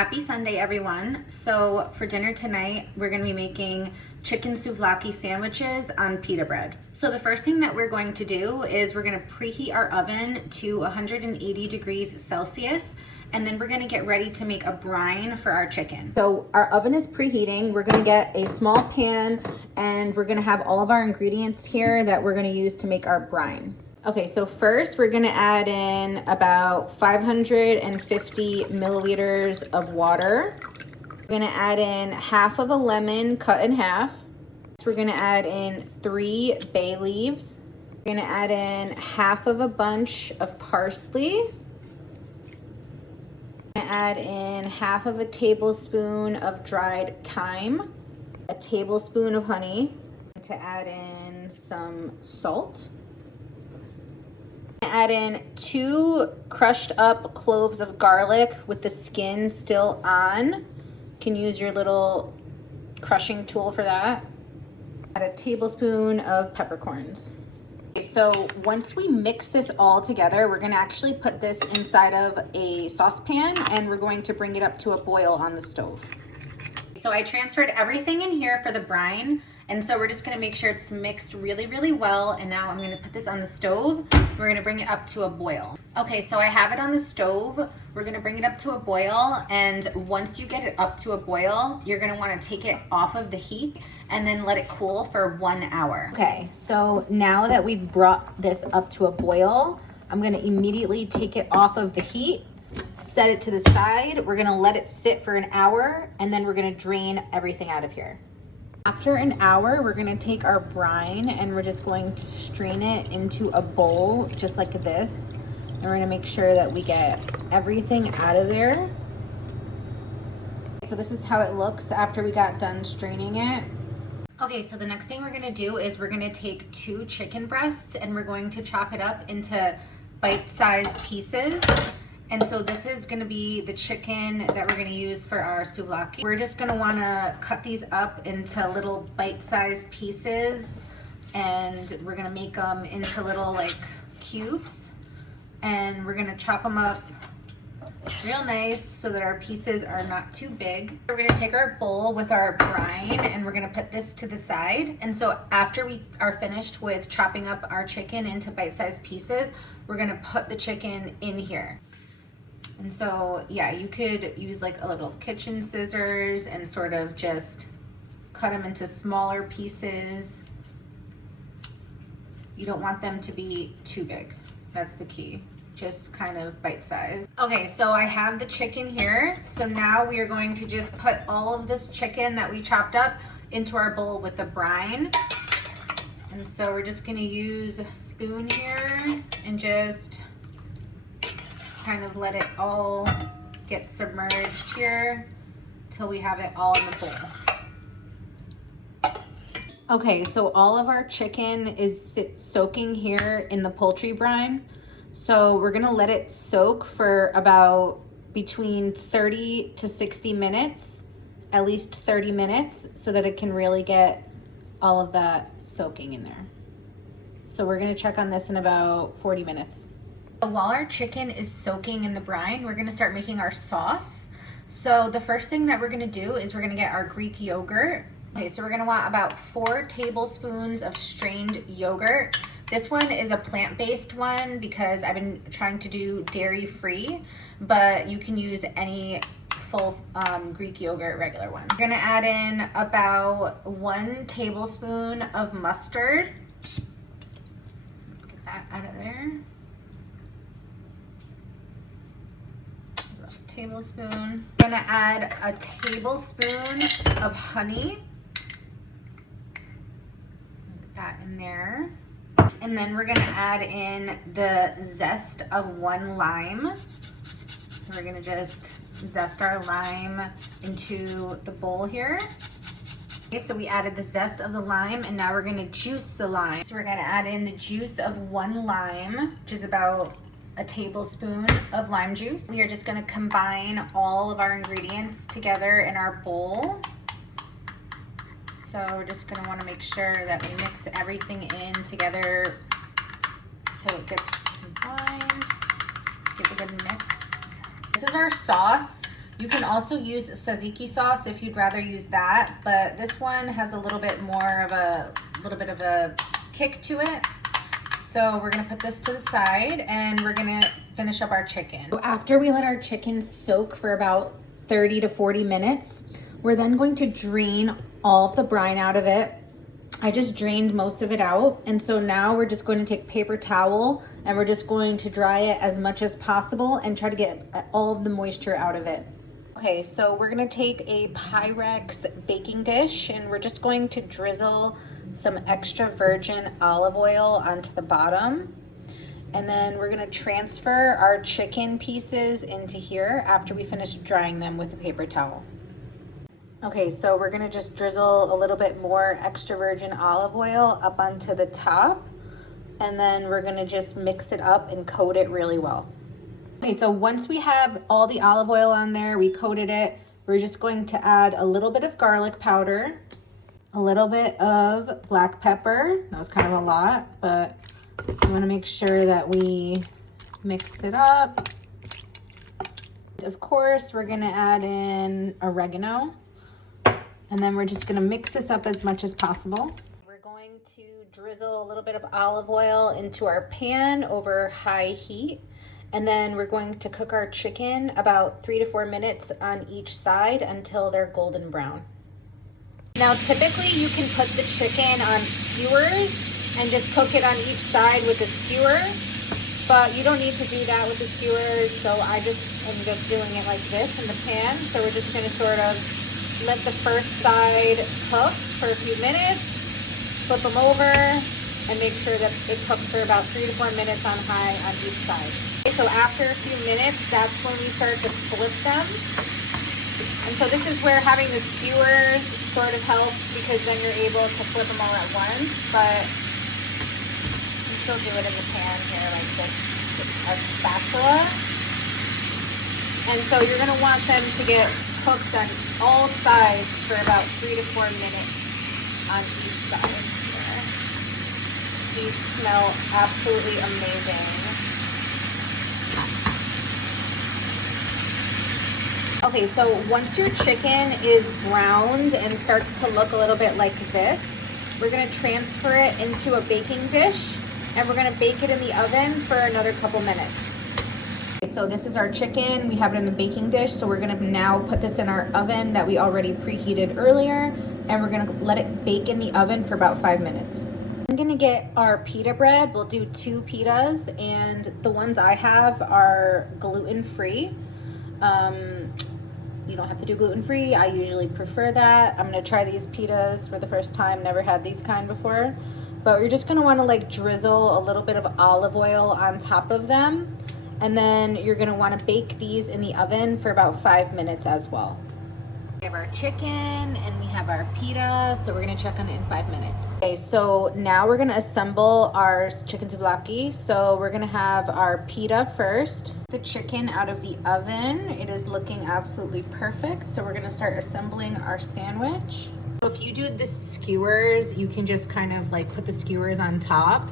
Happy Sunday, everyone. So for dinner tonight, we're gonna be making chicken souvlaki sandwiches on pita bread. So the first thing that we're going to do is we're gonna preheat our oven to 180 degrees Celsius, and then we're gonna get ready to make a brine for our chicken. So our oven is preheating. We're gonna get a small pan, and we're gonna have all of our ingredients here that we're gonna use to make our brine. Okay, so first we're gonna add in about 550 milliliters of water. We're gonna add in half of a lemon cut in half. We're gonna add in 3 bay leaves. We're gonna add in half of a bunch of parsley. We're gonna add in half of a tablespoon of dried thyme, a tablespoon of honey. To add in some salt. Add in 2 crushed up cloves of garlic with the skin still on. You can use your little crushing tool for that. Add a tablespoon of peppercorns. Okay, so once we mix this all together, we're gonna actually put this inside of a saucepan and we're going to bring it up to a boil on the stove. So I transferred everything in here for the brine, and so we're just gonna make sure it's mixed really, really well. And now I'm gonna put this on the stove. We're gonna bring it up to a boil. Okay, so I have it on the stove. We're gonna bring it up to a boil, and once you get it up to a boil, you're gonna wanna take it off of the heat and then let it cool for 1 hour. Okay, so now that we've brought this up to a boil, I'm gonna immediately take it off of the heat, set it to the side. We're gonna let it sit for an hour, and then we're gonna drain everything out of here. After an hour, we're gonna take our brine and we're just going to strain it into a bowl just like this. And we're gonna make sure that we get everything out of there. So this is how it looks after we got done straining it. Okay, so the next thing we're gonna do is we're gonna take 2 chicken breasts and we're going to chop it up into bite-sized pieces. And so this is gonna be the chicken that we're gonna use for our souvlaki. We're just gonna wanna cut these up into little bite-sized pieces, and we're gonna make them into little like cubes. And we're gonna chop them up real nice so that our pieces are not too big. We're gonna take our bowl with our brine and we're gonna put this to the side. And so after we are finished with chopping up our chicken into bite-sized pieces, we're gonna put the chicken in here. And so, yeah, you could use like a little kitchen scissors and sort of just cut them into smaller pieces. You don't want them to be too big. That's the key. Just kind of bite size. Okay, so I have the chicken here. So now we are going to just put all of this chicken that we chopped up into our bowl with the brine. And so we're just gonna use a spoon here and just kind of let it all get submerged here till we have it all in the bowl. Okay, so all of our chicken is soaking here in the poultry brine. So we're gonna let it soak for about between 30 to 60 minutes, at least 30 minutes, so that it can really get all of that soaking in there. So we're gonna check on this in about 40 minutes. While our chicken is soaking in the brine, we're gonna start making our sauce. So the first thing that we're gonna do is we're gonna get our Greek yogurt. Okay, so we're gonna want about 4 tablespoons of strained yogurt. This one is a plant-based one because I've been trying to do dairy-free, but you can use any full Greek yogurt, regular one. We're gonna add in about 1 tablespoon of mustard. Get that out of there. Tablespoon. I'm gonna add a tablespoon of honey. Put that in there. And then we're gonna add in the zest of 1 lime. We're gonna just zest our lime into the bowl here. Okay, so we added the zest of the lime, and now we're gonna juice the lime. So we're gonna add in the juice of 1 lime, which is about a tablespoon of lime juice. We are just gonna combine all of our ingredients together in our bowl. So we're just gonna wanna make sure that we mix everything in together so it gets combined. Give it a good mix. This is our sauce. You can also use tzatziki sauce if you'd rather use that, but this one has a little bit more of a bit of a kick to it. So we're gonna put this to the side and we're gonna finish up our chicken. So after we let our chicken soak for about 30 to 40 minutes, we're then going to drain all of the brine out of it. I just drained most of it out. And so now we're just going to take paper towel and we're just going to dry it as much as possible and try to get all of the moisture out of it. Okay, so we're gonna take a Pyrex baking dish and we're just going to drizzle some extra virgin olive oil onto the bottom. And then we're gonna transfer our chicken pieces into here after we finish drying them with a paper towel. Okay, so we're gonna just drizzle a little bit more extra virgin olive oil up onto the top. And then we're gonna just mix it up and coat it really well. Okay, so once we have all the olive oil on there, we coated it, we're just going to add a little bit of garlic powder, a little bit of black pepper. That was kind of a lot, but I'm gonna make sure that we mix it up. Of course, we're gonna add in oregano, and then we're just gonna mix this up as much as possible. We're going to drizzle a little bit of olive oil into our pan over high heat. And then we're going to cook our chicken about 3 to 4 minutes on each side until they're golden brown. Now, typically you can put the chicken on skewers and just cook it on each side with a skewer, but you don't need to do that with the skewers. So I just ended up doing it like this in the pan. So we're just gonna sort of let the first side cook for a few minutes, flip them over, and make sure that it cooks for about 3 to 4 minutes on high on each side. Okay, so after a few minutes, that's when we start to flip them. And so this is where having the skewers sort of helps, because then you're able to flip them all at once, but you still do it in the pan here like this with a spatula. And so you're gonna want them to get cooked on all sides for about 3 to 4 minutes on each side. These smell absolutely amazing. Okay, so once your chicken is browned and starts to look a little bit like this, we're gonna transfer it into a baking dish and we're gonna bake it in the oven for another couple minutes. Okay, so this is our chicken. We have it in a baking dish, so we're gonna now put this in our oven that we already preheated earlier, and we're gonna let it bake in the oven for about 5 minutes. I'm gonna get our pita bread. We'll do 2 pitas, and the ones I have are gluten-free. You don't have to do gluten-free. I usually prefer that. I'm gonna try these pitas for the first time. Never had these kind before. But you're just gonna wanna like drizzle a little bit of olive oil on top of them. And then you're gonna wanna bake these in the oven for about 5 minutes as well. We have our chicken and we have our pita, so we're gonna check on it in 5 minutes. Okay, so now we're gonna assemble our chicken souvlaki. So we're gonna have our pita first. The chicken out of the oven, it is looking absolutely perfect. So we're gonna start assembling our sandwich. So if you do the skewers, you can just kind of like put the skewers on top.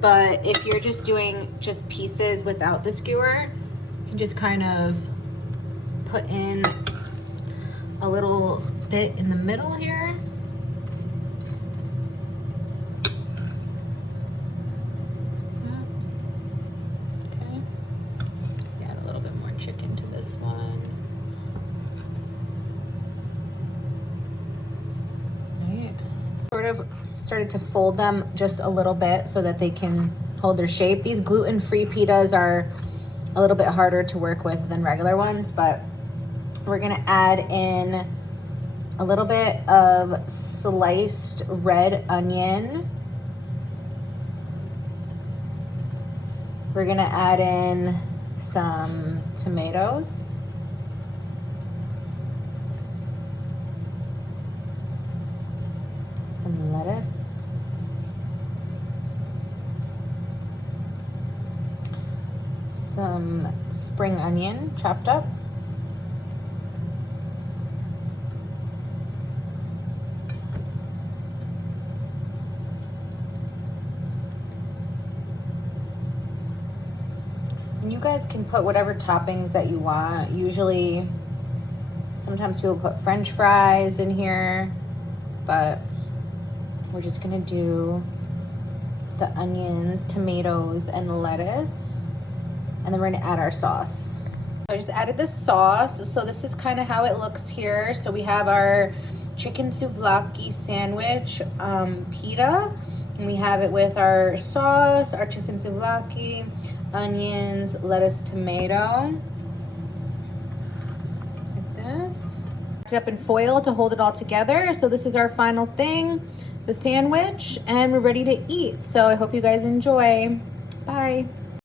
But if you're just doing just pieces without the skewer, you can just kind of put in a little bit in the middle here. Okay. Add a little bit more chicken to this one. Right. Sort of started to fold them just a little bit so that they can hold their shape. These gluten-free pitas are a little bit harder to work with than regular ones, but we're gonna add in a little bit of sliced red onion. We're gonna add in some tomatoes. Some lettuce. Some spring onion chopped up. And you guys can put whatever toppings that you want. Usually Sometimes people put French fries in here, but we're just gonna do the onions, tomatoes, and lettuce. And then we're gonna add our sauce. I just added the sauce. So this is kind of how it looks here. So we have our chicken souvlaki sandwich pita. And we have it with our sauce, our chicken souvlaki, onions, lettuce, tomato. Like this. Wrapped it up in foil to hold it all together. So this is our final thing, the sandwich, and we're ready to eat. So I hope you guys enjoy. Bye.